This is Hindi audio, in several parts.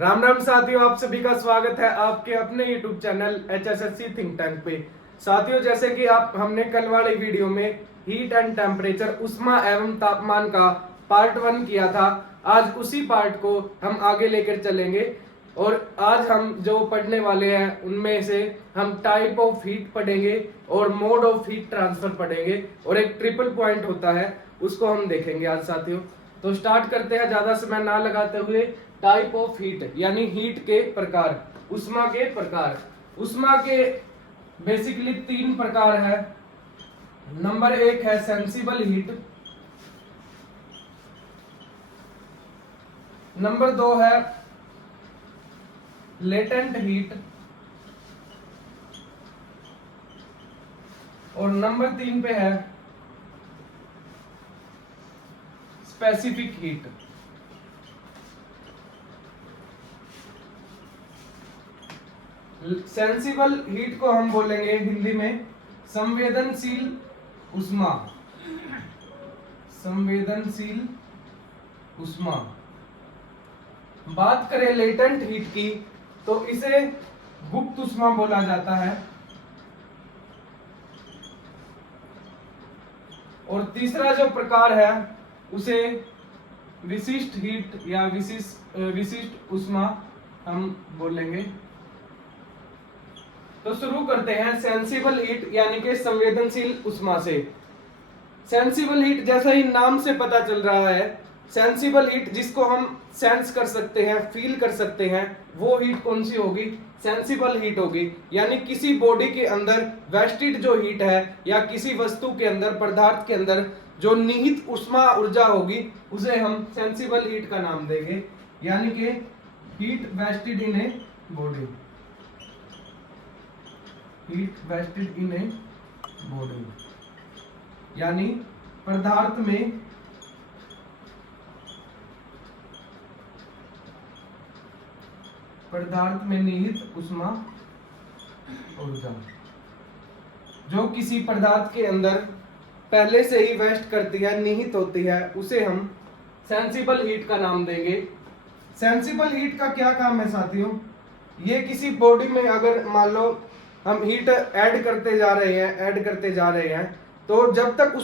राम राम साथियों, आप सभी का स्वागत है आपके अपने YouTube channel HSSC think tank पे। साथियों, जैसे कि हमने कल वाले वीडियो में हीट एंड टेम्परेचर ऊष्मा एवं तापमान का पार्ट 1 किया था। आज उसी पार्ट को हम आगे लेकर चलेंगे और आज हम जो पढ़ने वाले हैं उनमें से हम टाइप ऑफ हीट पढ़ेंगे और मोड ऑफ हीट ट्रांसफर पढ़ेंगे और एक ट्रिपल पॉइंट होता है उसको हम देखेंगे आज साथियों। तो स्टार्ट करते हैं ज्यादा समय ना लगाते हुए। टाइप ऑफ हीट यानी हीट के प्रकार, उष्मा के प्रकार। उष्मा के बेसिकली 3 प्रकार है। नंबर 1 है सेंसिबल हीट, नंबर 2 है लेटेंट हीट और नंबर 3 पे है स्पेसिफिक हीट। सेंसिबल हीट को हम बोलेंगे हिंदी में संवेदनशील उष्मा। संवेदनशील उष्मा। बात करें लेटेंट हीट की तो इसे गुप्त उष्मा बोला जाता है। और तीसरा जो प्रकार है उसे विशिष्ट हीट या विशिष्ट उष्मा हम बोलेंगे। तो शुरू करते हैं सेंसिबल हीट यानी कि संवेदनशील उष्मा से। सेंसिबल हीट जैसा ही नाम से पता चल रहा है, सेंसिबल हीट जिसको हम सेंस कर सकते हैं, फील कर सकते हैं, वो हीट कौन सी होगी? सेंसिबल हीट होगी। यानी किसी बॉडी के अंदर वेस्टेड जो हीट है या किसी वस्तु के अंदर, पदार्थ के अंदर जो निहित उष्मा ऊर्जा होगी उसे हम सेंसिबल हीट का नाम देंगे। यानी कि heat wasted in a body, heat wasted in a body यानी पदार्थ में निहित उष्मा ऊर्जा जो किसी पदार्थ के अंदर पहले से ही वेस्ट करती है, निहित होती है, उसे हम सेंसिबल हीट का नाम देंगे। सेंसिबल हीट का क्या काम है साथियों? ये किसी बॉडी में अगर मान लो हम हीट ऐड करते जा रहे हैं तो जब तक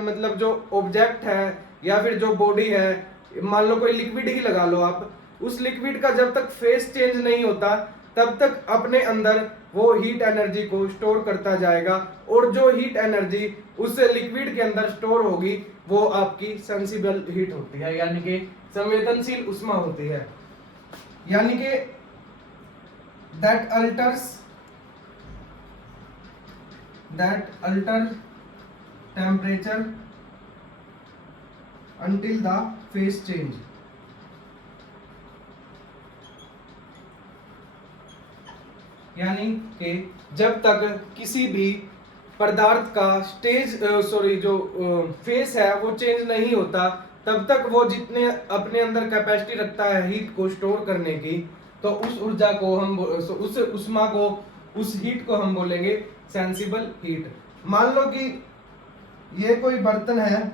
मतलब जो ऑब्जेक्ट है या फिर जो बॉडी है, मान लो कोई लिक्विड ही लगा लो आप, उस लिक्विड का जब तक फेस चेंज नहीं होता तब तक अपने अंदर वो हीट एनर्जी को स्टोर करता जाएगा और जो हीट एनर्जी उस लिक्विड के अंदर स्टोर होगी वो आपकी सेंसिबल हीट होती है, यानी कि संवेदनशील उष्मा होती है। यानी कि that alter temperature until the phase change। यानी कि जब तक किसी भी पदार्थ का जो फेस है वो चेंज नहीं होता तब तक वो जितने अपने अंदर कैपेसिटी रखता है हीट को स्टोर करने की, तो उस ऊर्जा को हम उस उष्मा को, उस हीट को हम बोलेंगे सेंसिबल हीट। मान लो कि ये कोई बर्तन है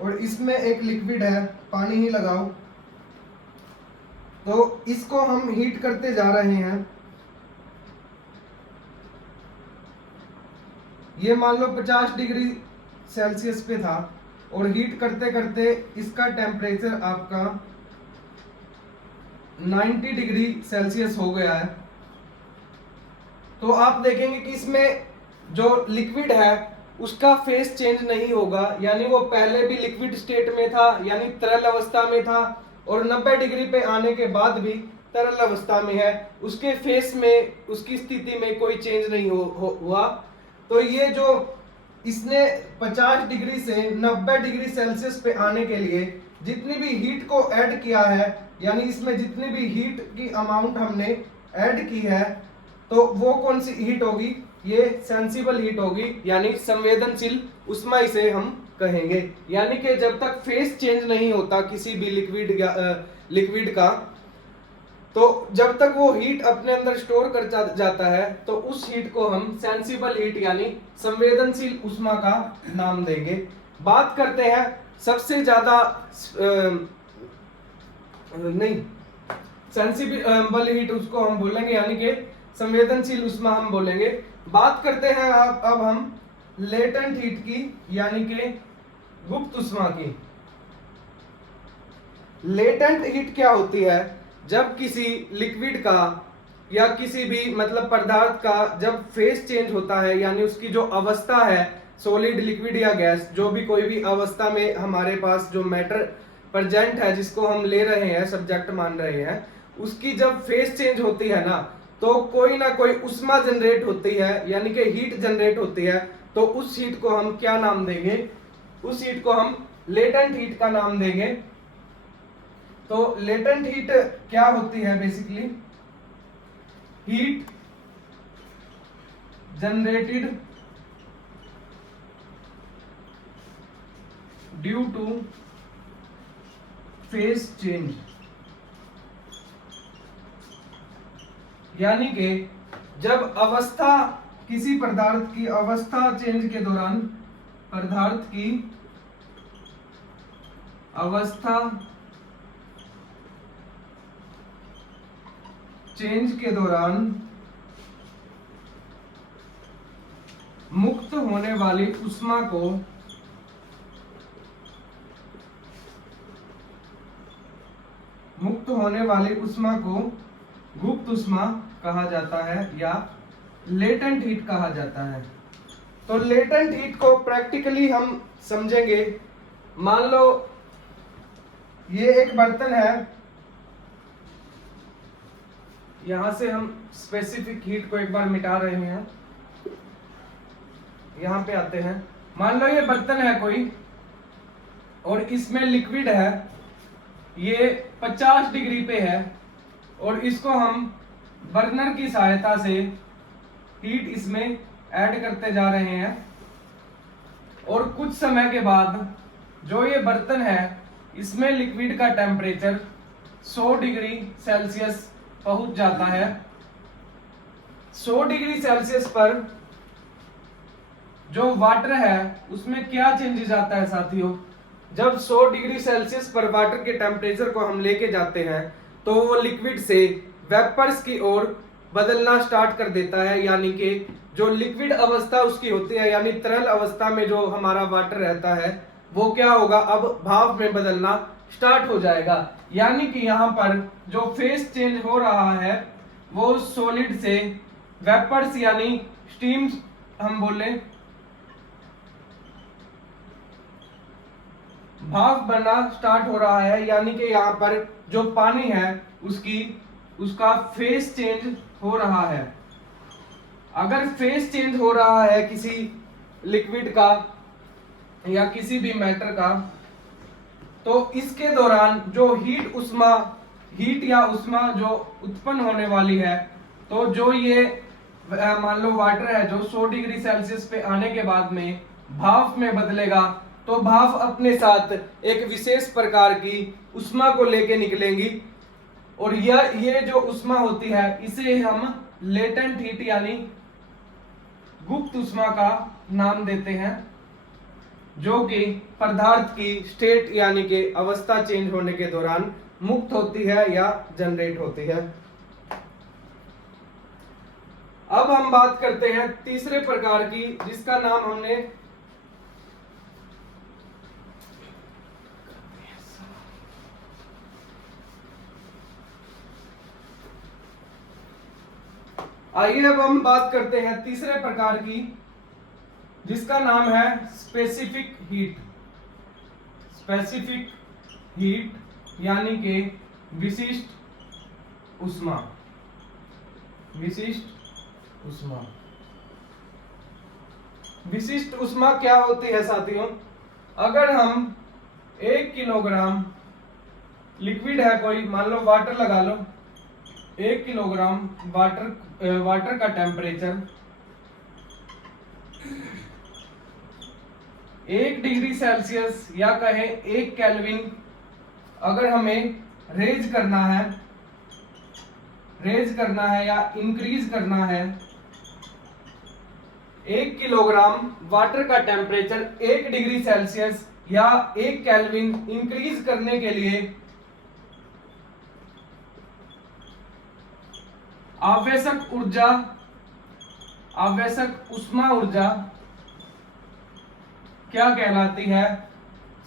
और इसमें एक लिक्विड है, पानी ही लगाओ, तो इसको हम हीट करते जा रहे हैं। ये मान लो 50 डिग्री सेल्सियस पे था और हीट करते करते इसका टेम्परेचर आपका 90 डिग्री सेल्सियस हो गया है। तो आप देखेंगे कि इसमें जो लिक्विड है उसका फेस चेंज नहीं होगा, यानी वो पहले भी लिक्विड स्टेट में था यानी तरल अवस्था में था और 90 डिग्री पे आने के बाद भी तरल अवस्था में है, उसके फेस में, उसकी स्थिति में कोई चेंज नहीं हुआ। तो ये जो इसने 50 डिग्री से 90 डिग्री सेल्सियस पे आने के लिए जितनी भी हीट को ऐड किया है, यानी इसमें जितनी भी हीट की अमाउंट हमने ऐड की है, तो वो कौन सी हीट होगी? ये सेंसिबल हीट होगी, यानी संवेदनशील उष्मा इसे हम कहेंगे। यानी कि जब तक फेस चेंज नहीं होता किसी भी लिक्विड का, तो जब तक वो हीट अपने अंदर स्टोर कर जाता है तो उस हीट को हम सेंसिबल हीट यानी संवेदनशील उष्मा का नाम देंगे। बात करते हैं सबसे ज्यादा नहीं, सेंसिबल हीट उसको हम बोलेंगे, यानी कि संवेदनशील उष्मा हम बोलेंगे। बात करते हैं अब हम लेटेंट हीट की, यानी कि गुप्त उष्मा की। लेटेंट हीट क्या होती है? जब किसी लिक्विड का या किसी भी मतलब पदार्थ का जब फेस चेंज होता है, यानी उसकी जो अवस्था है, सॉलिड, लिक्विड या गैस, जो भी कोई भी अवस्था में हमारे पास जो मैटर प्रेजेंट है, जिसको हम ले रहे हैं, सब्जेक्ट मान रहे हैं, उसकी जब फेस चेंज होती है ना, तो कोई ना कोई उष्मा जनरेट होती है, यानी कि हीट जनरेट होती है। तो उस हीट को हम क्या नाम देंगे? उस हीट को हम लेटेंट हीट का नाम देंगे। तो लेटेंट हीट क्या होती है? Basically heat generated due to phase change, यानी कि जब अवस्था, किसी पदार्थ की अवस्था चेंज के दौरान, पदार्थ की अवस्था चेंज के दौरान मुक्त होने वाली उष्मा को गुप्त उष्मा कहा जाता है या लेटेंट हीट कहा जाता है। तो लेटेंट हीट को प्रैक्टिकली हम समझेंगे। मान लो ये एक बर्तन है, यहां से हम स्पेसिफिक हीट को एक बार मिटा रहे हैं, यहां पे आते हैं। मान लो ये बर्तन है कोई, और इसमें लिक्विड है, ये 50 डिग्री पे है, और इसको हम बर्नर की सहायता से हीट इसमें ऐड करते जा रहे हैं, और कुछ समय के बाद जो ये बर्तन है, इसमें लिक्विड का टेम्परेचर 100 डिग्री सेल्सियस पहुंच जाता है। 100 डिग्री सेल्सियस पर जो वाटर है उसमें क्या चेंजेस आता है साथियों? जब 100 डिग्री सेल्सियस पर वाटर के टेम्परेचर को हम लेके जाते हैं, तो वो लिक्विड से वेपर्स की ओर बदलना स्टार्ट कर देता है, यानी कि जो लिक्विड अवस्था उसकी होती है, यानी तरल अवस्था में जो हमारा वाटर रहता है, वो क्या होगा? अब भाप में बदलना स्टार्ट हो जाएगा। यानी कि यहाँ पर जो फेस चेंज हो रहा है वो सॉलिड से वेपर्स यानी स्टीम हम बोले भाप बनना स्टार्ट हो रहा है, यानी कि यहाँ पर जो पानी है उसका फेस चेंज हो रहा है। अगर फेस चेंज हो रहा है किसी लिक्विड का या किसी भी मैटर का, तो इसके दौरान जो हीट या उष्मा जो उत्पन्न होने वाली है, तो जो ये मान लो वाटर है जो 100 डिग्री सेल्सियस पे आने के बाद में भाप में बदलेगा, तो भाप अपने साथ एक विशेष प्रकार की उष्मा को लेके निकलेंगी, और ये जो उष्मा होती है इसे हम लेटेंट हीट यानी गुप्त उष्मा का नाम देते हैं, जो कि पदार्थ की स्टेट यानी कि अवस्था चेंज होने के दौरान मुक्त होती है या जनरेट होती है। अब हम बात करते हैं तीसरे प्रकार की, जिसका नाम हमने आइए अब हम बात करते हैं तीसरे प्रकार की, जिसका नाम है स्पेसिफिक हीट यानी कि विशिष्ट उष्मा। विशिष्ट उष्मा क्या होती है साथियों? अगर हम 1 किलोग्राम लिक्विड है कोई, मान लो वाटर लगा लो, 1 किलोग्राम वाटर का टेम्परेचर 1 डिग्री सेल्सियस या कहे 1 केल्विन अगर हमें रेज करना है या इंक्रीज करना है, 1 किलोग्राम वाटर का टेम्परेचर 1 डिग्री सेल्सियस या 1 केल्विन इंक्रीज करने के लिए आवेशक ऊर्जा, आवेशक उष्मा ऊर्जा क्या कहलाती है?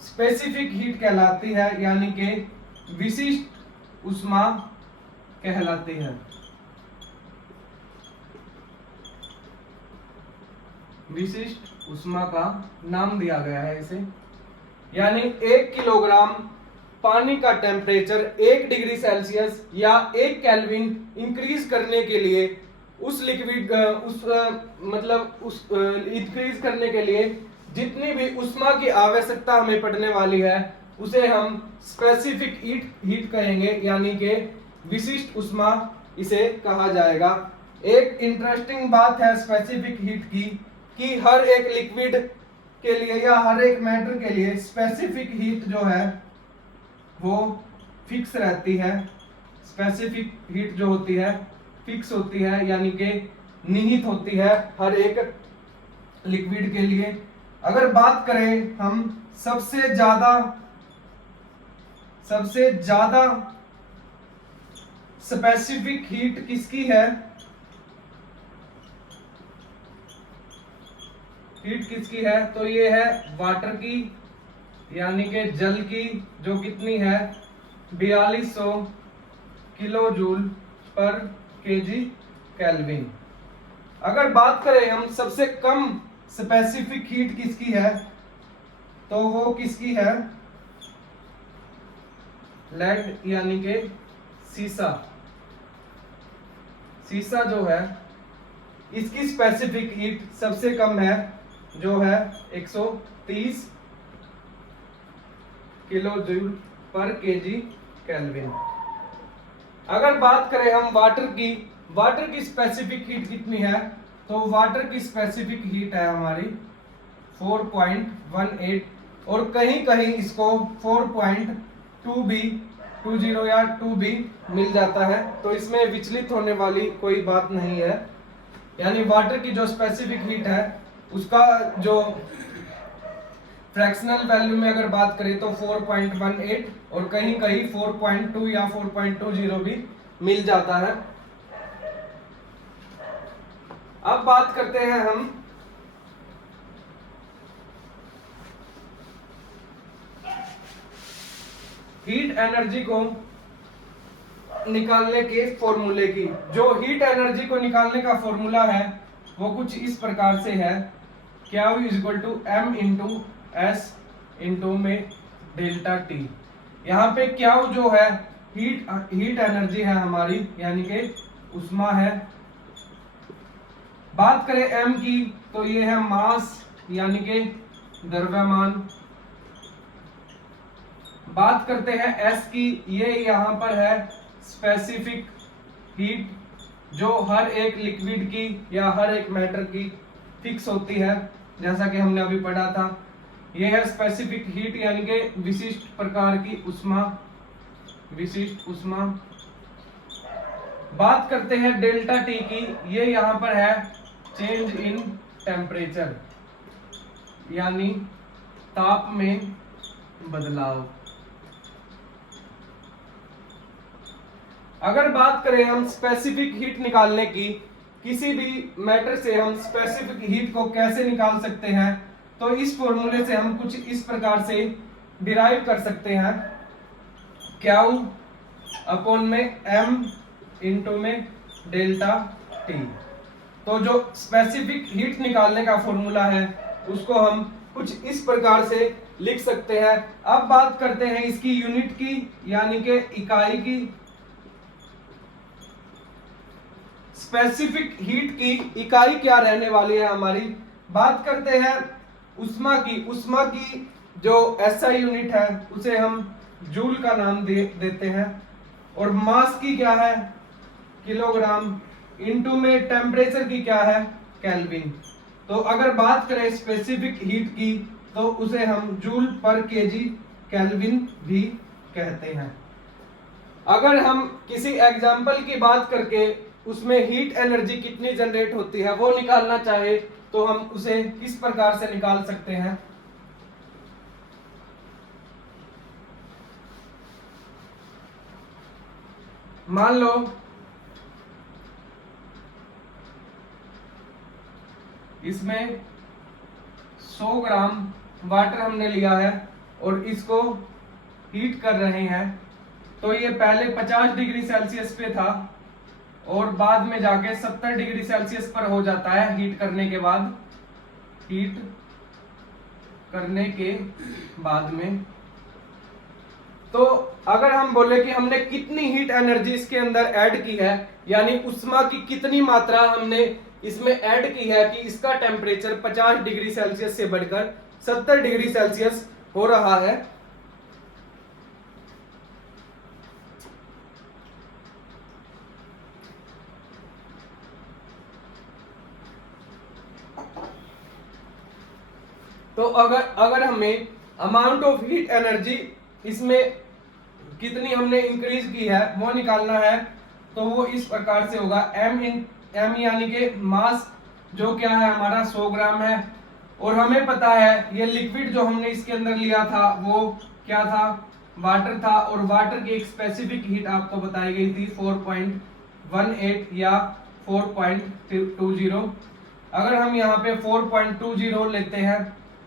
स्पेसिफिक हीट कहलाती है, यानी कि विशिष्ट उष्मा कहलाती है। विशिष्ट उष्मा का नाम दिया गया है इसे। यानी 1 किलोग्राम पानी का टेम्परेचर 1 डिग्री सेल्सियस या 1 केल्विन इंक्रीज करने के लिए उस लिक्विड इंक्रीज करने के लिए जितनी भी उष्मा की आवश्यकता हमें पड़ने वाली है उसे हम स्पेसिफिक हीट कहेंगे, यानी कि विशिष्ट उष्मा इसे कहा जाएगा। एक इंटरेस्टिंग बात है स्पेसिफिक हीट की कि हर एक लिक्विड के लिए या हर एक मैटर के लिए स्पेसिफिक हीट जो है वो फिक्स रहती है। स्पेसिफिक हीट जो होती है फिक्स होती है, यानी कि निहित होती है हर एक लिक्विड के लिए। अगर बात करें हम सबसे ज्यादा स्पेसिफिक हीट किसकी है, हीट किसकी है, तो ये है वाटर की, यानी कि जल की, जो कितनी है 4200 किलो जूल पर केजी केल्विन। अगर बात करें हम सबसे कम स्पेसिफिक हीट किसकी है, तो वो किसकी है लेड, यानी कि सीसा। सीसा जो है इसकी स्पेसिफिक हीट सबसे कम है, जो है 130 किलो जूल पर केजी केल्विन। अगर बात करें हम वाटर की स्पेसिफिक हीट कितनी है, तो वाटर की स्पेसिफिक हीट है हमारी 4.18 और कहीं कहीं इसको 4.2 भी 20 या 2 भी मिल जाता है, तो इसमें विचलित होने वाली कोई बात नहीं है। यानी वाटर की जो स्पेसिफिक हीट है उसका जो फ्रैक्शनल वैल्यू में अगर बात करें तो 4.18 और कहीं कहीं 4.2 या 4.20 भी मिल जाता है। अब बात करते हैं हम हीट एनर्जी को निकालने के फॉर्मूले की। जो हीट एनर्जी को निकालने का फॉर्मूला है वो कुछ इस प्रकार से है, Q equal to M into S into में डेल्टा टी। यहाँ पे Q जो है हीट एनर्जी है हमारी, यानी कि उष्मा है। बात करें M की तो ये है मास, यानी कि द्रव्यमान। बात करते हैं S की, ये यहाँ पर है स्पेसिफिक हीट, जो हर एक लिक्विड की या हर एक मैटर की फिक्स होती है, जैसा कि हमने अभी पढ़ा था। यह है स्पेसिफिक हीट, यानी कि विशिष्ट प्रकार की उष्मा, विशिष्ट उष्मा। बात करते हैं डेल्टा टी की, ये यहाँ पर है चेंज इन टेम्परेचर, यानी ताप में बदलाव। अगर बात करें हम स्पेसिफिक हीट निकालने की, किसी भी मैटर से हम स्पेसिफिक हीट को कैसे निकाल सकते हैं, तो इस फॉर्मूले से हम कुछ इस प्रकार से डिराइव कर सकते हैं। Q अपॉन में M इंटू में डेल्टा टी। तो जो स्पेसिफिक हीट निकालने का फॉर्मूला है उसको हम कुछ इस प्रकार से लिख सकते हैं। अब बात करते हैं इसकी यूनिट की, यानी कि इकाई की। स्पेसिफिक हीट की इकाई क्या रहने वाली है हमारी, बात करते हैं उष्मा की। उष्मा की जो एसआई यूनिट है उसे हम जूल का नाम देते हैं, और मास की क्या है किलोग्राम, इनटू में टेम्परेचर की क्या है केल्विन। तो अगर बात करें स्पेसिफिक हीट की तो उसे हम जूल पर केजी केल्विन भी कहते हैं। अगर हम किसी एग्जाम्पल की बात करके उसमें हीट एनर्जी कितनी जनरेट होती है वो निकालना चाहे तो हम उसे किस प्रकार से निकाल सकते हैं। मान लो इसमें 100 ग्राम वाटर हमने लिया है और इसको हीट कर रहे हैं। तो ये पहले 50 डिग्री सेल्सियस पे था और बाद में जाके 70 डिग्री सेल्सियस पर हो जाता है हीट करने के बाद। हीट करने के बाद में तो अगर हम बोले कि हमने कितनी हीट एनर्जी इसके अंदर ऐड की है, यानी उष्मा की कितनी मात्रा हमने इसमें ऐड की है कि इसका टेम्परेचर 50 डिग्री सेल्सियस से बढ़कर 70 डिग्री सेल्सियस हो रहा है। तो अगर हमें अमाउंट ऑफ हीट एनर्जी इसमें कितनी हमने इंक्रीज की है वो निकालना है, तो वो इस प्रकार से होगा m यानी कि मास जो क्या है हमारा 100 ग्राम है। और हमें पता है ये लिक्विड जो हमने इसके अंदर लिया था वो क्या था, वाटर था। और वाटर की एक स्पेसिफिक हीट आपको बताई गई थी 4.18 या 4.20। अगर हम यहाँ पे 4.20 लेते हैं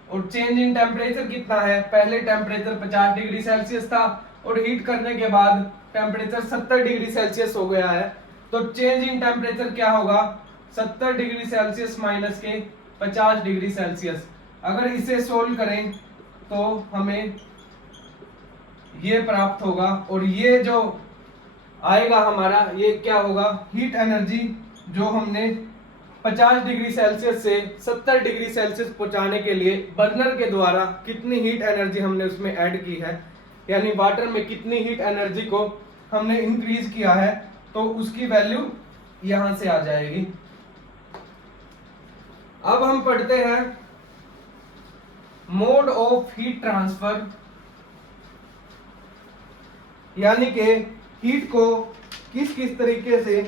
और चेंज इन टेम्परेचर कितना है, पहले टेम्परेचर 50 डिग्री सेल्सियस था और हीट करने के बाद टेम्परेचर 70 डिग्री सेल्सियस हो गया है। तो चेंज इन टेम्परेचर क्या होगा, 70 डिग्री सेल्सियस माइनस के 50 डिग्री सेल्सियस। अगर इसे सोल्व करें तो हमें ये प्राप्त होगा और ये जो आएगा हमारा ये क्या होगा, हीट एनर्जी जो हमने 50 डिग्री सेल्सियस से 70 डिग्री सेल्सियस पहुंचाने के लिए बर्नर के द्वारा कितनी हीट एनर्जी हमने उसमें ऐड की है, यानी वाटर में कितनी हीट एनर्जी को हमने इंक्रीज किया है, तो उसकी वैल्यू यहां से आ जाएगी। अब हम पढ़ते हैं मोड ऑफ हीट ट्रांसफर, यानी कि हीट को किस किस तरीके से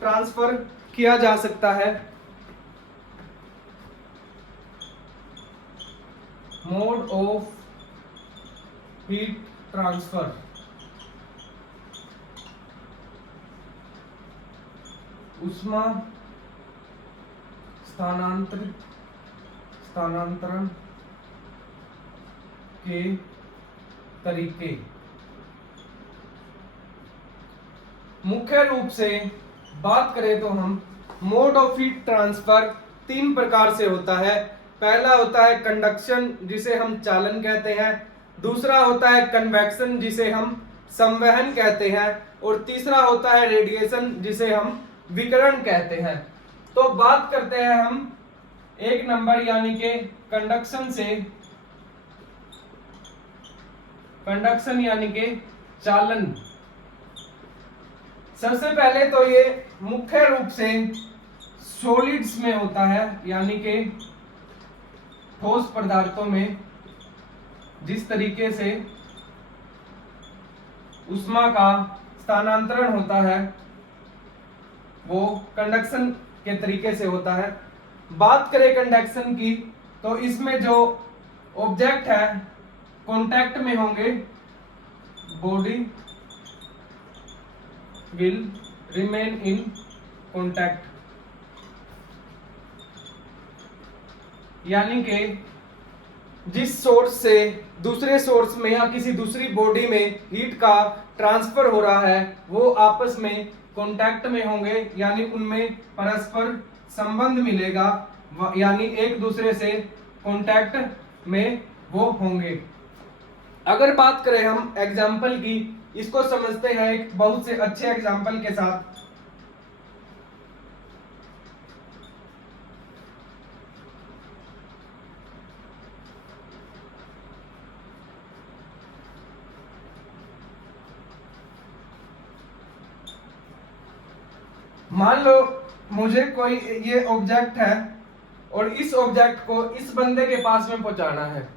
ट्रांसफर किया जा सकता है। मोड ऑफ हीट ट्रांसफर, ऊष्मा स्थानांतरण के तरीके। मुख्य रूप से बात करें तो हम मोड ऑफ हीट ट्रांसफर 3 प्रकार से होता है। पहला होता है कंडक्शन जिसे हम चालन कहते हैं, दूसरा होता है कन्वेक्शन जिसे हम संवहन कहते हैं, और तीसरा होता है रेडिएशन जिसे हम विकिरण कहते हैं। तो बात करते हैं हम 1 नंबर यानी कि कंडक्शन से। कंडक्शन यानी कि चालन। सबसे पहले तो ये मुख्य रूप से सॉलिड्स में होता है, यानी कि ठोस पदार्थों में जिस तरीके से ऊष्मा का स्थानांतरण होता है वो कंडक्शन के तरीके से होता है। बात करें कंडक्शन की तो इसमें जो ऑब्जेक्ट है कांटेक्ट में होंगे, body will remain in contact, यानी कि जिस सोर्स से दूसरे सोर्स में या किसी दूसरी बॉडी में हीट का ट्रांसफर हो रहा है वो आपस में कांटेक्ट में होंगे, यानी उनमें परस्पर संबंध मिलेगा, यानी एक दूसरे से कांटेक्ट में वो होंगे। अगर बात करें हम एग्जाम्पल की, इसको समझते हैं एक बहुत से अच्छे एग्जाम्पल के साथ। मान लो मुझे कोई ये ऑब्जेक्ट है और इस ऑब्जेक्ट को इस बंदे के पास में पहुंचाना है,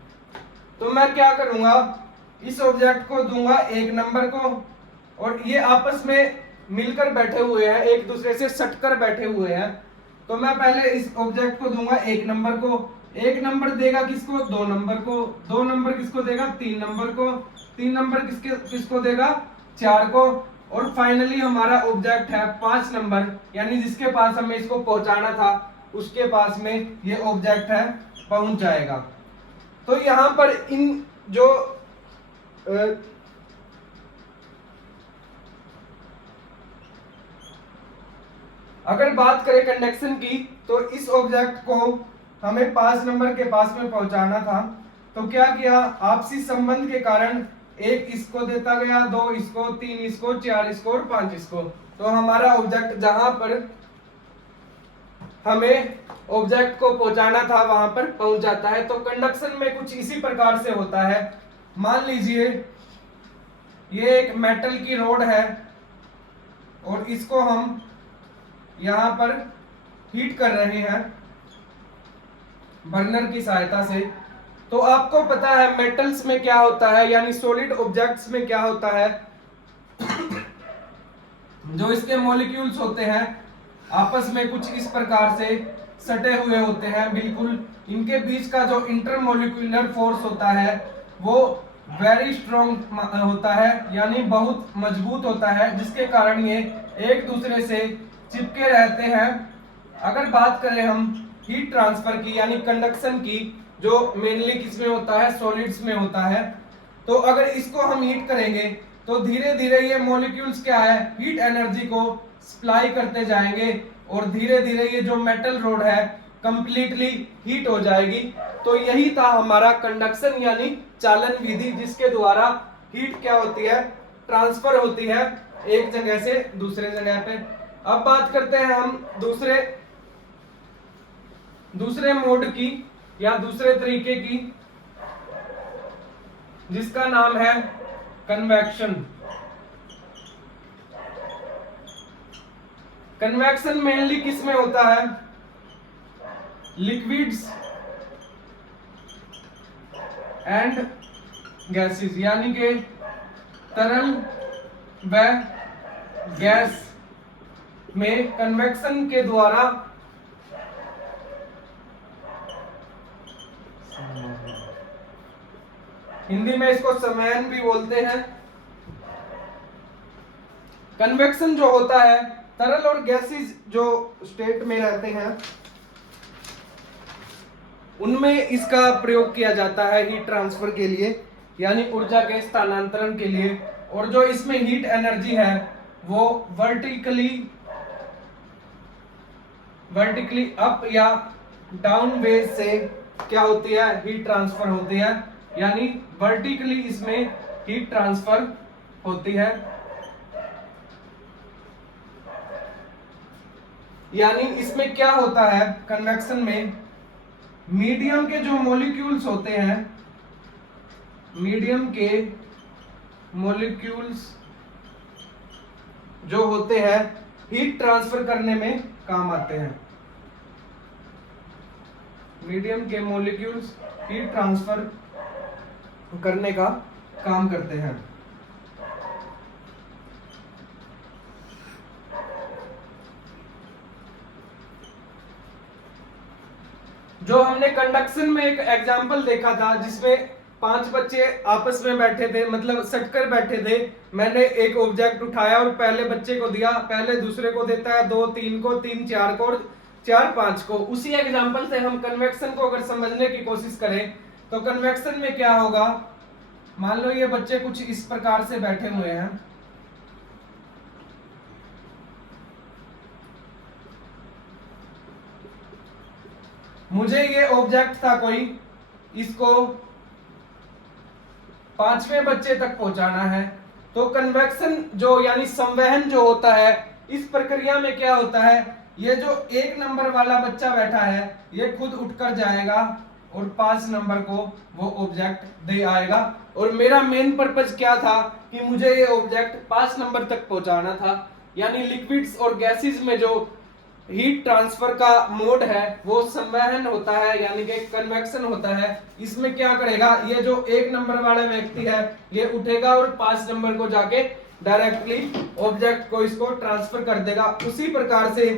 तो मैं क्या करूंगा, इस ऑब्जेक्ट को दूंगा 1 नंबर को, और ये आपस में मिलकर बैठे हुए हैं, एक दूसरे से सटकर बैठे हुए हैं। तो मैं पहले इस ऑब्जेक्ट को दूंगा 1 नंबर को, 1 नंबर देगा किसको, 2 नंबर को, 2 नंबर किसको देगा, 3 नंबर को, 3 नंबर किसको देगा, 4 को, और फाइनली हमारा ऑब्जेक्ट है 5 नंबर, यानी जिसके पास हमें इसको पहुंचाना था उसके पास में ये ऑब्जेक्ट है पहुंच जाएगा। तो यहां पर इन जो अगर बात करें कंडक्शन की, तो इस ऑब्जेक्ट को हमें 5 नंबर के पास में पहुंचाना था। तो क्या किया, आपसी संबंध के कारण एक इसको देता गया, 2 इसको, 3 इसको, 4 इसको और 5 इसको। तो हमारा ऑब्जेक्ट जहां पर हमें ऑब्जेक्ट को पहुंचाना था वहां पर पहुंच जाता है। तो कंडक्शन में कुछ इसी प्रकार से होता है। मान लीजिए ये एक मेटल की रोड है और इसको हम यहां पर हीट कर रहे हैं बर्नर की सहायता से। तो आपको पता है मेटल्स में क्या होता है, यानी सॉलिड ऑब्जेक्ट्स में क्या होता है, जो इसके मॉलिक्यूल्स होते हैं आपस में कुछ इस प्रकार से सटे हुए होते हैं बिल्कुल। इनके बीच का जो इंटरमोलिक्यूलर फोर्स होता है वो वेरी स्ट्रॉन्ग होता है, यानी बहुत मजबूत होता है, जिसके कारण ये एक दूसरे से चिपके रहते हैं। अगर बात करें हम हीट ट्रांसफर की यानी कंडक्शन की, जो मेनली किसमें होता है, सॉलिड्स में होता है। तो अगर इसको हम हीट करेंगे तो धीरे धीरे ये मॉलिक्यूल्स क्या है, हीट एनर्जी को सप्लाई करते जाएंगे और धीरे धीरे ये जो मेटल रोड है कंप्लीटली हीट हो जाएगी। तो यही था हमारा कंडक्शन यानी चालन विधि, जिसके द्वारा हीट क्या होती है, ट्रांसफर होती है एक जगह से दूसरे जगह पे। अब बात करते हैं हम दूसरे मोड की या दूसरे तरीके की, जिसका नाम है कन्वेक्शन। कन्वेक्शन मेनली किस में होता है, लिक्विड्स एंड गैसेस, यानी कि तरल व गैस में कन्वेक्शन के द्वारा हिंदी में इसको संवहन भी बोलते हैं। कन्वेक्शन जो होता है, तरल और गैसेस जो स्टेट में रहते हैं उनमें इसका प्रयोग किया जाता है हीट ट्रांसफर के लिए, यानी ऊर्जा के स्थानांतरण के लिए। और जो इसमें हीट एनर्जी है वो वर्टिकली अप या डाउन वेज से क्या होती है, हीट ट्रांसफर होती है, यानी वर्टिकली इसमें हीट ट्रांसफर होती है। यानी इसमें क्या होता है, कन्वेक्शन में मीडियम के जो मॉलिक्यूल्स होते हैं, मीडियम के मॉलिक्यूल्स जो होते हैं हीट ट्रांसफर करने में काम आते हैं। मीडियम के मॉलिक्यूल्स हीट ट्रांसफर करने का काम करते हैं। जो हमने कंडक्शन में एक एग्जांपल देखा था जिसमें 5 बच्चे आपस में बैठे थे, मतलब सटकर बैठे थे। मैंने एक ऑब्जेक्ट उठाया और पहले बच्चे को दिया, पहले दूसरे को देता है, 2 3 को, 3 4 को और 4 5 को। उसी एग्जांपल से हम कन्वेक्शन को अगर समझने की कोशिश करें तो कन्वेक्शन में क्या होगा, मान लो ये बच्चे कुछ इस प्रकार से बैठे हुए हैं, मुझे ये ऑब्जेक्ट था कोई, इसको 5वें बच्चे तक पहुंचाना है। तो कन्वेक्शन जो यानी संवहन जो होता है, इस प्रक्रिया में क्या होता है, ये जो 1 नंबर वाला बच्चा बैठा है ये खुद उठकर जाएगा और 5 नंबर को वो ऑब्जेक्ट दे आएगा। और मेरा मेन पर्पस क्या था कि मुझे ये ऑब्जेक्ट 5 नंबर तक पहुंचाना था। यानी लिक्विड्स और गैसेस में जो हीट ट्रांसफर का मोड है वो संवहन होता है, यानी कि कन्वेक्शन होता है। इसमें क्या करेगा, ये जो 1 नंबर वाला व्यक्ति है ये उठेगा और 5 नंबर को जाके डायरेक्टली ऑब्जेक्ट को इसको ट्रांसफर कर देगा। उसी प्रकार से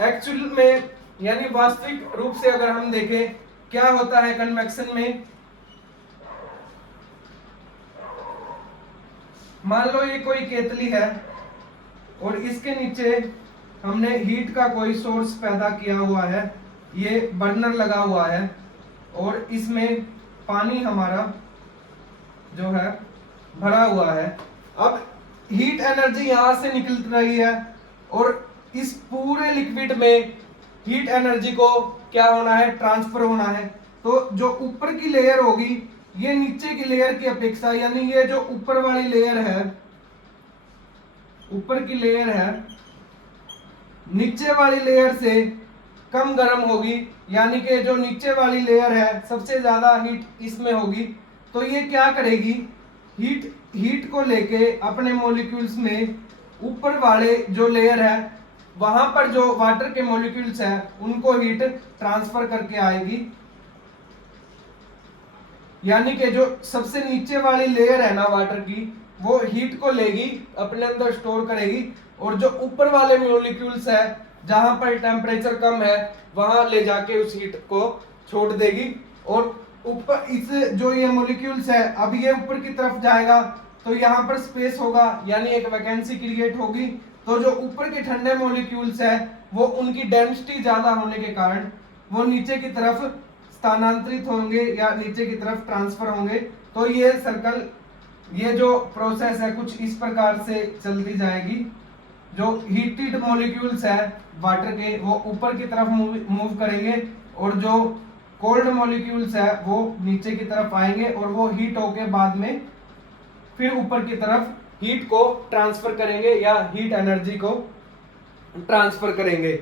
एक्चुअल में यानी वास्तविक रूप से अगर हम देखें क्या होता है कन्वेक्शन में, मान लो ये कोई केतली है और इसके नीचे हमने हीट का कोई सोर्स पैदा किया हुआ है, ये बर्नर लगा हुआ है और इसमें पानी हमारा जो है भरा हुआ है। अब हीट एनर्जी यहां से निकल रही है और इस पूरे लिक्विड में हीट एनर्जी को क्या होना है, ट्रांसफर होना है। तो जो ऊपर की लेयर होगी ये नीचे की लेयर की अपेक्षा, यानी ये जो ऊपर वाली लेयर है, ऊपर की लेयर है, नीचे वाली लेयर से कम गर्म होगी, यानी कि जो नीचे वाली लेयर है सबसे ज्यादा हीट इसमें होगी। तो ये क्या करेगी, हीट को लेके अपने मॉलिक्यूल्स में ऊपर वाले जो लेयर है वहां पर जो वाटर के मॉलिक्यूल्स है उनको हीट ट्रांसफर करके आएगी। यानी कि जो सबसे नीचे वाली लेयर है ना वाटर की, वो हीट को लेगी अपने अंदर स्टोर करेगी और जो ऊपर वाले मॉलिक्यूल्स है जहां पर टेम्परेचर कम है वहां ले जाके उस हीट को छोड़ देगी। और ऊपर इस जो ये मॉलिक्यूल्स है अब ये ऊपर की तरफ जाएगा तो यहाँ पर स्पेस होगा, यानी एक वैकेंसी क्रिएट होगी। तो जो ऊपर के ठंडे मॉलिक्यूल्स है वो उनकी डेंसिटी ज्यादा होने के कारण वो नीचे की तरफ स्थानांतरित होंगे या नीचे की तरफ ट्रांसफर होंगे। तो ये सर्कल, ये जो प्रोसेस है कुछ इस प्रकार से चलती जाएगी। जो हीटेड मॉलिक्यूल्स है वाटर के वो ऊपर की तरफ मूव करेंगे और जो कोल्ड मॉलिक्यूल्स है वो नीचे की तरफ आएंगे और वो हीट होके बाद में फिर ऊपर की तरफ हीट को ट्रांसफर करेंगे या हीट एनर्जी को ट्रांसफर करेंगे।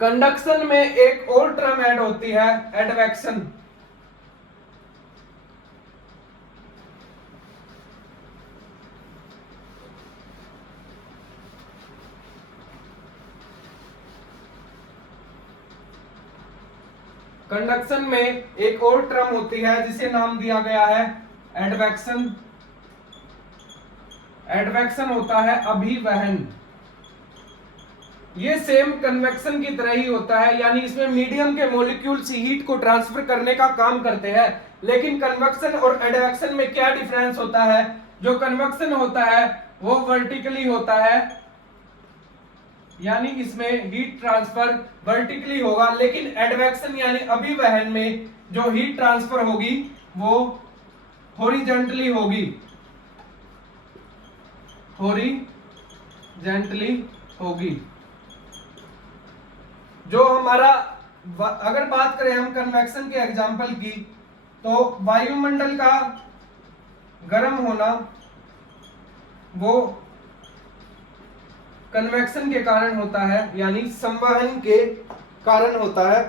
कंडक्शन में एक और टर्म ऐड होती है, एडवेक्शन। कंडक्शन में एक और टर्म होती है जिसे नाम दिया गया है एडवेक्शन। एडवेक्शन होता है अभिवहन। ये सेम कन्वेक्शन की तरह ही होता है, यानी इसमें मीडियम के मॉलिक्यूल्स हीट को ट्रांसफर करने का काम करते हैं। लेकिन कन्वेक्शन और एडवेक्शन में क्या डिफरेंस होता है, जो कन्वेक्शन होता है वो वर्टिकली होता है, यानी इसमें हीट ट्रांसफर वर्टिकली होगा। लेकिन एडवेक्शन यानी अभिवहन में जो हीट ट्रांसफर होगी वो हॉरिजॉन्टली होगी, हॉरिजॉन्टली होगी। जो हमारा, अगर बात करें हम कन्वेक्शन के एग्जांपल की, तो वायुमंडल का गर्म होना वो कन्वेक्शन के कारण होता है, यानी संवहन के कारण होता है।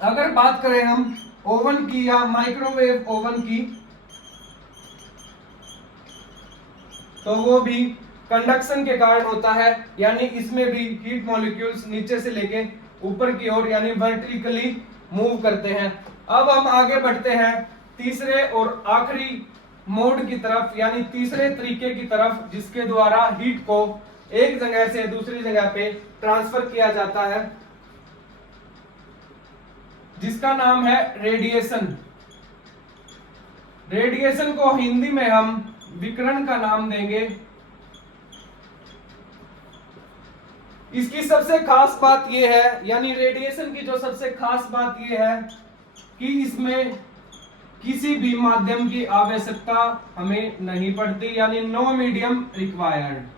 अगर बात करें हम ओवन की या माइक्रोवेव ओवन की, तो वो भी कंडक्शन के कारण होता है, यानी इसमें भी हीट मॉलिक्यूल्स नीचे से लेके ऊपर की ओर यानी वर्टिकली मूव करते हैं। अब हम आगे बढ़ते हैं तीसरे और आखिरी मोड की तरफ, यानी तीसरे तरीके की तरफ, जिसके द्वारा हीट को एक जगह से दूसरी जगह पे ट्रांसफर किया जाता है, जिसका नाम है रेडिएशन। रेडिएशन को हिंदी में हम विकिरण का नाम देंगे। इसकी सबसे खास बात यह है, यानी रेडिएशन की जो सबसे खास बात यह है कि इसमें किसी भी माध्यम की आवश्यकता हमें नहीं पड़ती, यानी नो मीडियम रिक्वायर्ड।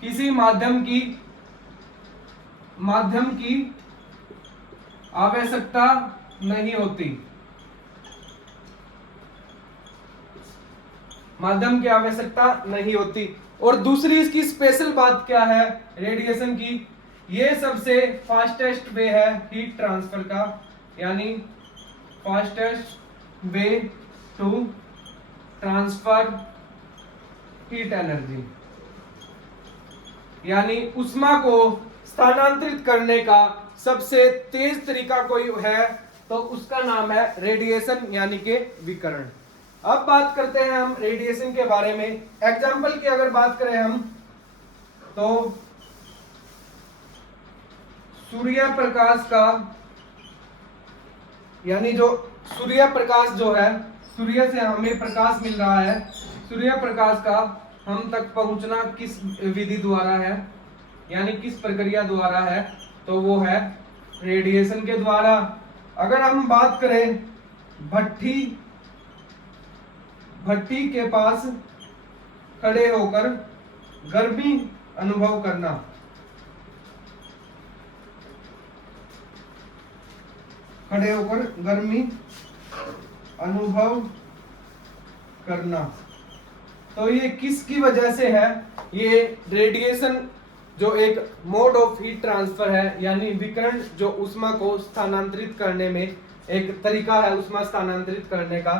किसी माध्यम की आवश्यकता नहीं होती, माध्यम की आवश्यकता नहीं होती। और दूसरी इसकी स्पेशल बात क्या है रेडिएशन की, ये सबसे फास्टेस्ट वे है हीट ट्रांसफर का, यानी fastest way to transfer heat energy, यानी ऊष्मा को स्थानांतरित करने का सबसे तेज तरीका कोई है तो उसका नाम है रेडिएशन, यानी कि विकिरण। अब बात करते हैं हम रेडिएशन के बारे में। एग्जाम्पल की अगर बात करें हम, तो सूर्य प्रकाश का, यानी जो सूर्य प्रकाश जो है, सूर्य से हमें प्रकाश मिल रहा है, सूर्य प्रकाश का हम तक पहुंचना किस विधि द्वारा है, यानी किस प्रक्रिया द्वारा है, तो वो है रेडिएशन के द्वारा। अगर हम बात करें भट्टी के पास खड़े होकर गर्मी अनुभव करना। खड़े होकर गर्मी अनुभव करना, तो ये किसकी वजह से है? ये रेडिएशन जो एक मोड ऑफ हीट ट्रांसफर है, यानी विकिरण जो ऊष्मा को स्थानांतरित करने में एक तरीका है ऊष्मा स्थानांतरित करने का।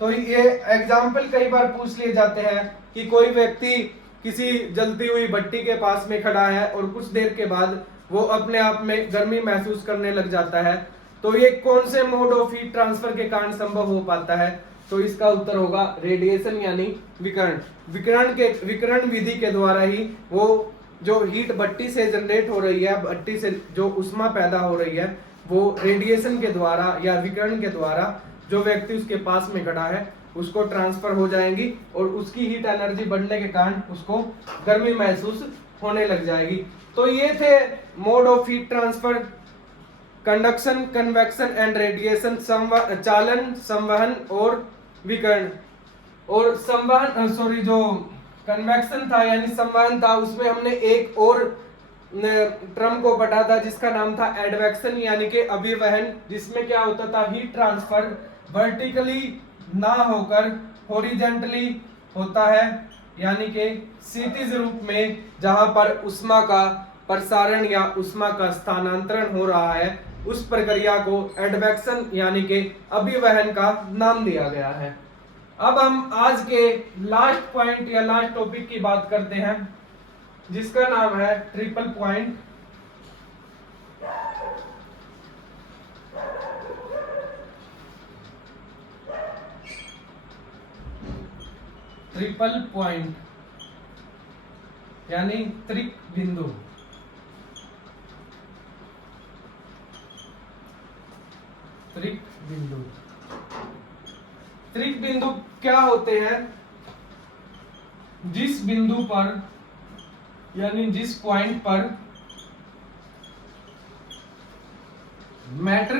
तो ये एग्जाम्पल कई बार पूछ लिए जाते हैं कि कोई व्यक्ति किसी जलती हुई भट्टी के पास में खड़ा है और कुछ देर के बाद वो अपने आप में गर्मी महसूस करने लग जाता है, तो ये कौन से मोड ऑफ हीट ट्रांसफर के कारण संभव हो पाता है? तो इसका उत्तर होगा रेडिएशन यानी विकिरण। विकिरण विधि के द्वारा ही वो जो हीट भट्टी से जनरेट हो रही है, भट्टी से जो ऊष्मा पैदा हो रही है, वो रेडिएशन के द्वारा या विकिरण के द्वारा जो व्यक्ति उसके पास में खड़ा है उसको ट्रांसफर हो जाएंगी और उसकी हीट एनर्जी बढ़ने के कारण उसको गर्मी महसूस होने लग जाएगी। तो ये थे mode of heat transfer, conduction, convection and radiation, चालन, संवहन और विकिरण। और संवहन जो कन्वेक्शन था यानी संवहन था, उसमें हमने एक और टर्म को पढ़ा था जिसका नाम था एडवेक्शन यानी कि अभिवहन, जिसमें क्या होता था, हीट ट्रांसफर वर्टिकली ना होकर हॉरिजॉन्टली होता है, यानी कि क्षैतिज रूप में, जहां पर ऊष्मा का प्रसारण या ऊष्मा का स्थानांतरण हो रहा है, उस प्रक्रिया को एडवेक्शन यानी कि अभिवहन का नाम दिया गया है। अब हम आज के लास्ट पॉइंट या लास्ट टॉपिक की बात करते हैं जिसका नाम है ट्रिपल पॉइंट। ट्रिपल पॉइंट यानी त्रिक बिंदु। त्रिक बिंदु, त्रिक बिंदु क्या होते हैं? जिस बिंदु पर यानी जिस पॉइंट पर मैटर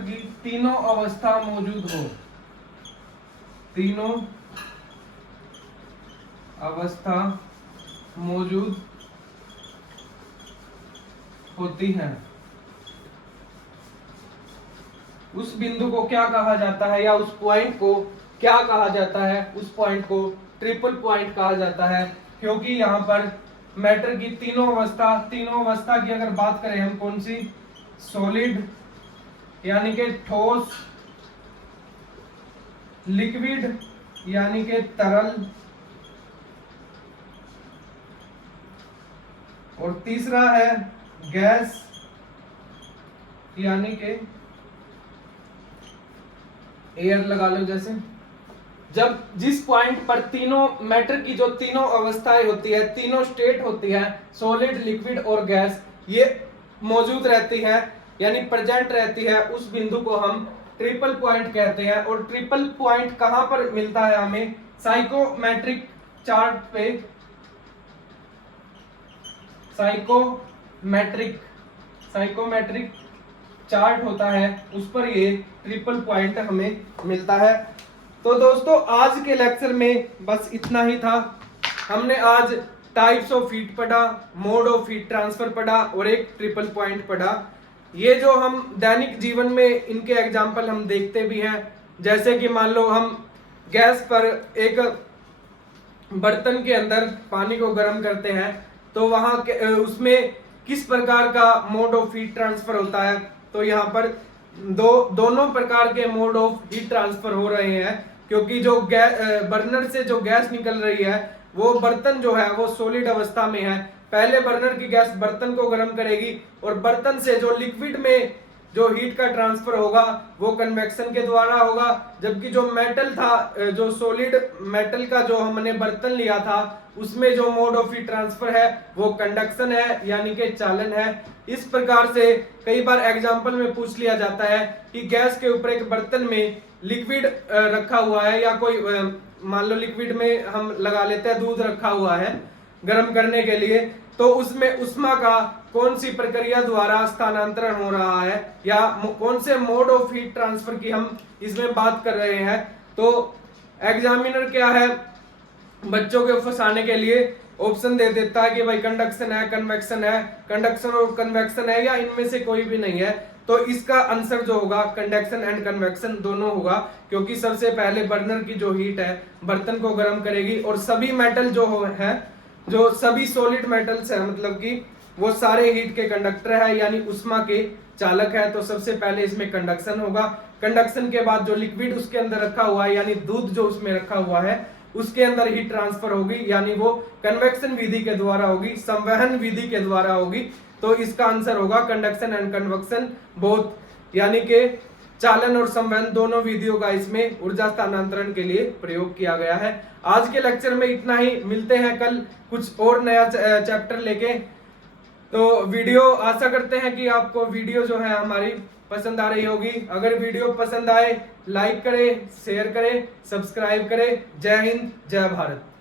की तीनों अवस्था मौजूद हो, तीनों अवस्था मौजूद होती हैं, उस बिंदु को क्या कहा जाता है या उस पॉइंट को क्या कहा जाता है? उस पॉइंट को ट्रिपल पॉइंट कहा जाता है, क्योंकि यहाँ पर मैटर की तीनों अवस्था की अगर बात करें हम, कौन सी? सॉलिड यानी कि ठोस, लिक्विड यानी कि तरल, और तीसरा है गैस यानी कि एयर लगा लो जैसे। जब जिस पॉइंट पर तीनों मैटर की जो तीनों अवस्थाएं होती है, तीनों स्टेट होती है, सॉलिड, लिक्विड और गैस, ये मौजूद रहती है यानी प्रेजेंट रहती है, उस बिंदु को हम ट्रिपल पॉइंट कहते हैं। और ट्रिपल पॉइंट कहां पर मिलता है हमें? साइकोमेट्रिक चार्ट पे, साइकोमेट्रिक चार्ट होता है, उस पर ये ट्रिपल पॉइंट हमें मिलता है। तो दोस्तों आज के लेक्चर में बस इतना ही था। हमने आज टाइप्स ऑफ हीट पढ़ा, मोड ऑफ हीट ट्रांसफर पढ़ा और एक ट्रिपल पॉइंट पढ़ा। ये जो हम दैनिक जीवन में इनके एग्जाम्पल हम देखते भी हैं, जैसे कि मान लो हम गैस पर एक बर्तन के अंदर पानी को गर्म करते हैं, तो वहां उसमें किस प्रकार का मोड ऑफ हीट ट्रांसफर होता है? तो यहाँ पर दोनों प्रकार के मोड ऑफ हीट ट्रांसफर हो रहे हैं, क्योंकि जो बर्नर से जो गैस निकल रही है वो बर्तन जो है वो सॉलिड अवस्था में है। पहले बर्नर की गैस बर्तन को गर्म करेगी और बर्तन से जो लिक्विड में जो हीट का ट्रांसफर होगा वो कन्वेक्शन के द्वारा होगा, जबकि जो मेटल था, जो सॉलिड मेटल का जो हमने बर्तन लिया था, उसमें जो मोड ऑफ हीट ट्रांसफर है वो कंडक्शन है यानी कि चालन है। इस प्रकार से कई बार एग्जाम्पल में पूछ लिया जाता है कि गैस के ऊपर एक बर्तन में लिक्विड रखा हुआ है, या कोई मान लो लिक्विड में हम लगा लेते हैं दूध रखा हुआ है, गर्म करने के लिए, तो उसमें उष्मा का कौन सी प्रक्रिया द्वारा स्थानांतरण हो रहा है या कौन से मोड ऑफ हीट ट्रांसफर की हम इसमें बात कर रहे हैं। तो एग्जामिनर क्या है, बच्चों के फंसाने के लिए ऑप्शन दे देता है कि भाई कंडक्शन है, कन्वेक्शन है, कंडक्शन और कन्वेक्शन है, या इनमें से कोई भी नहीं है। तो इसका आंसर जो होगा कंडक्शन एंड कन्वेक्शन दोनों होगा, क्योंकि सबसे पहले बर्नर की जो हीट है बर्तन को गर्म करेगी, और सभी मेटल है, जो सभी सॉलिड मेटल्स है, मतलब कि वो सारे हीट के कंडक्टर है यानी उष्मा के चालक है। तो सबसे पहले इसमें कंडक्शन होगा, कंडक्शन के बाद जो लिक्विड उसके अंदर रखा हुआ है यानी दूध जो उसमें रखा हुआ है उसके अंदर हीट ट्रांसफर होगी, यानी वो कन्वेक्शन विधि के द्वारा होगी, संवहन विधि के द्वारा होगी। तो इसका आंसर होगा कंडक्शन एंड कन्वेक्शन बोथ, यानी कि चालन और संवहन दोनों विधियों का इसमें ऊर्जा स्थानांतरण के लिए प्रयोग किया गया है। आज के लेक्चर में इतना ही, मिलते हैं कल कुछ और नया चैप्टर लेके। तो वीडियो आशा करते हैं कि आपको वीडियो जो है हमारी पसंद आ रही होगी। अगर वीडियो पसंद आए लाइक करें, शेयर करें, सब्सक्राइब करें। जय हिंद, जय भारत।